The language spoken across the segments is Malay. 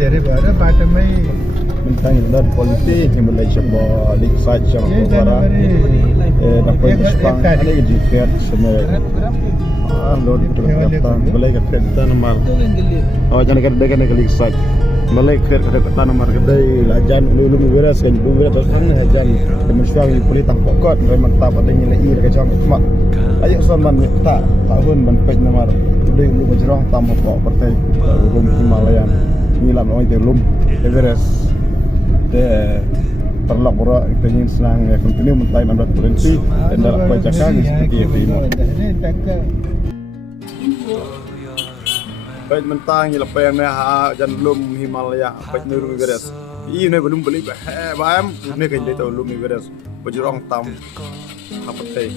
धेरै भएर बाटोमै Mentang dan politik yang boleh coba dikisah यही orang जनवरी dapat Jepang ada yang jikat sebenarnya load kereta boleh kereta nomor jangan kereta kan kali kisah boleh kereta nomor kedai lajan dulu beres kan dulu beres terus kan lajan demonstrasi di politik tampak kot memang tak ada nilai kacang mak ayo soman tak tahun ban page nomor kedai dulu berjerong tambah kok partai Rum Himalaya ngilam orang itu Rum Everest terlak berak kita ingin senang continue mentai 16 provinsi dan dalam kebijakan seperti itu baik mentang apa yang jan lum Himalaya baik nuru beres ini belum beli baham ini kan dia tahu lum beres berjerong tam apa teh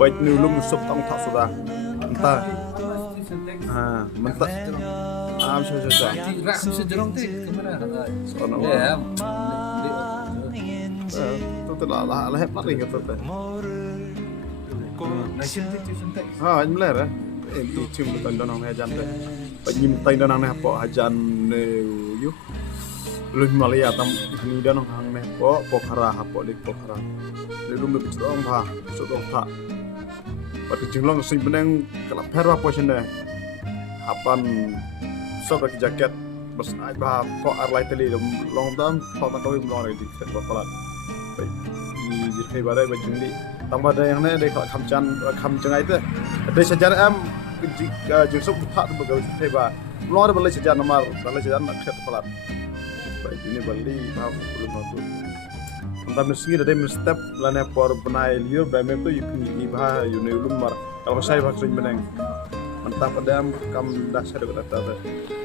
baik nuru lum sup tam tak sudah entah mentah susah bisa jerong teh kemana soalnya ya itu telah hebat nih kata teh nasi itu santai anh mler itu cium bukan donang hajan teh penyim tay donang ne po hajan yu lu Himalaya tam ni donang hang ne po pokhara hapo dik pokhara lu me bicong ha sodong ta pati jinglong sing beneng kala perwa po sende hapan sobek jaket bas ai ba po arlai teli long dam po ta kawim long di set bapalat di jirkai badai bajungli tambah ada yang ada kalau kam cengai itu ada sejarah justru tak berbagi heba belum ada beli sejarah nomor beli sejarah nak set pelat baik ini beli maaf belum mampu entah meski ada step lana por benai liur bame tu yukni bah yune ulum mar kalau saya maksud beneng entah pada kam dah saya dekat